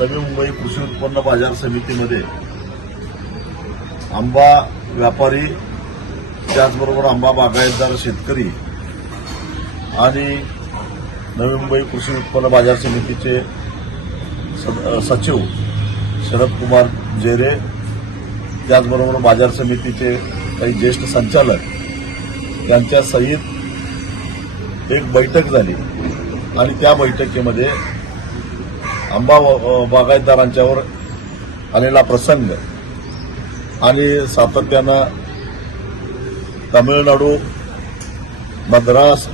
नवी मुंबई कृषी उत्पन्न बाजार समितीमध्ये आंबा व्यापारी, त्याचबरोबर आंबा बागायतदार शेतकरी आणि नवी मुंबई कृषी उत्पन्न बाजार समितीचे सचिव शरद कुमार जेरे, त्याचबरोबर बाजार समितीचे काही ज्येष्ठ संचालक यांच्या सहित एक बैठक झाली आणि त्या बैठकीमध्ये आंबा बागायतदारांच्यावर आलेला प्रसंग आणि सातत्यानं तामिळनाडू, मद्रास,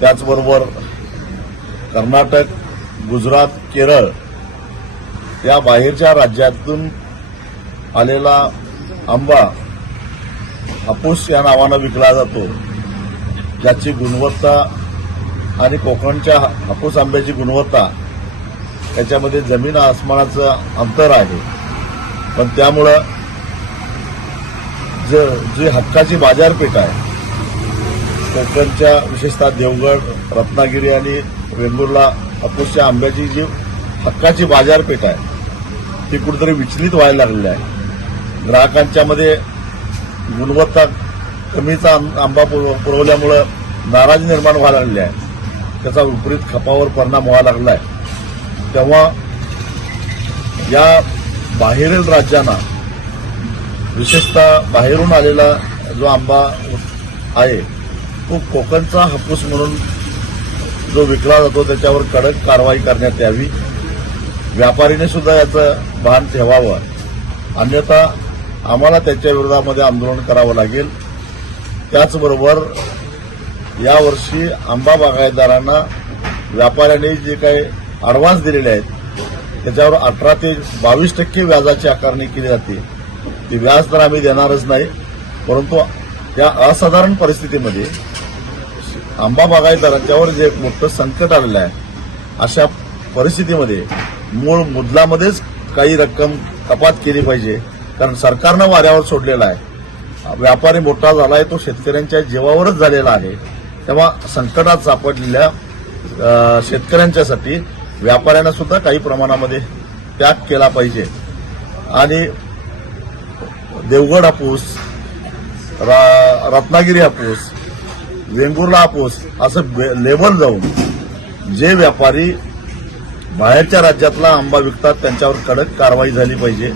त्याचबरोबर कर्नाटक, गुजरात, केरळ या बाहेरच्या राज्यातून आलेला आंबा हापूस या नावानं विकला जातो, ज्याची गुणवत्ता आणि कोकणच्या हापूस आंब्याची गुणवत्ता याच्यामध्ये जमीन आसमानाचं अंतर आहे. पण त्यामुळं जी हक्काची बाजारपेठ आहे कोकणच्या, विशेषतः देवगड, रत्नागिरी आणि वेंगुर्ला हापूसच्या आंब्याची जी हक्काची बाजारपेठ आहे ती कुठेतरी विचलित व्हायला लागलेली आहे. ग्राहकांच्या मध्ये गुणवत्ता कमीचा आंबा पुरवल्यामुळं नाराजी निर्माण व्हायला लागली आहे, त्याचा विपरीत खपावर परिणाम व्हायला लागला आहे. तेव्हा या बाहेरील राज्यांना, विशेषतः बाहेरून आलेला जो आंबा आहे तो कोकणचा हापूस म्हणून जो विकला जातो त्याच्यावर कडक कारवाई करण्यात यावी. व्यापारीने सुद्धा याचं भान ठेवावं, अन्यथा आम्हाला त्याच्या विरोधामध्ये आंदोलन करावं लागेल. त्याचबरोबर यावर्षी आंबा बागायतदारांना व्यापाऱ्यांनी जे काही अॅडव्हान्स दिलेले आहेत त्याच्यावर 18 ते 22% व्याजाची आकारणी केली जाते. ते व्याज तर आम्ही देणारच नाही, परंतु या असाधारण परिस्थितीमध्ये आंबा बागायतदारांच्यावर जे एक मोठं संकट आलेलं आहे, अशा परिस्थितीमध्ये मूळ मुद्दलामध्येच काही रक्कम कपात केली पाहिजे. कारण सरकारनं वाऱ्यावर सोडलेला आहे, व्यापारी मोठा झाला आहे तो शेतकऱ्यांच्या जीवावरच झालेला आहे. तेव्हा संकटात सापडलेल्या शेतकऱ्यांच्यासाठी व्यापाऱ्यांना सुद्धा काही प्रमाणामध्ये त्याग केला पाहिजे. आणि देवगड हापूस, रत्नागिरी हापूस, वेंगुर्ला हापूस असं लेबल जाऊन जे व्यापारी बाहेरच्या राज्यातला आंबा विकतात त्यांच्यावर कडक कारवाई झाली पाहिजे.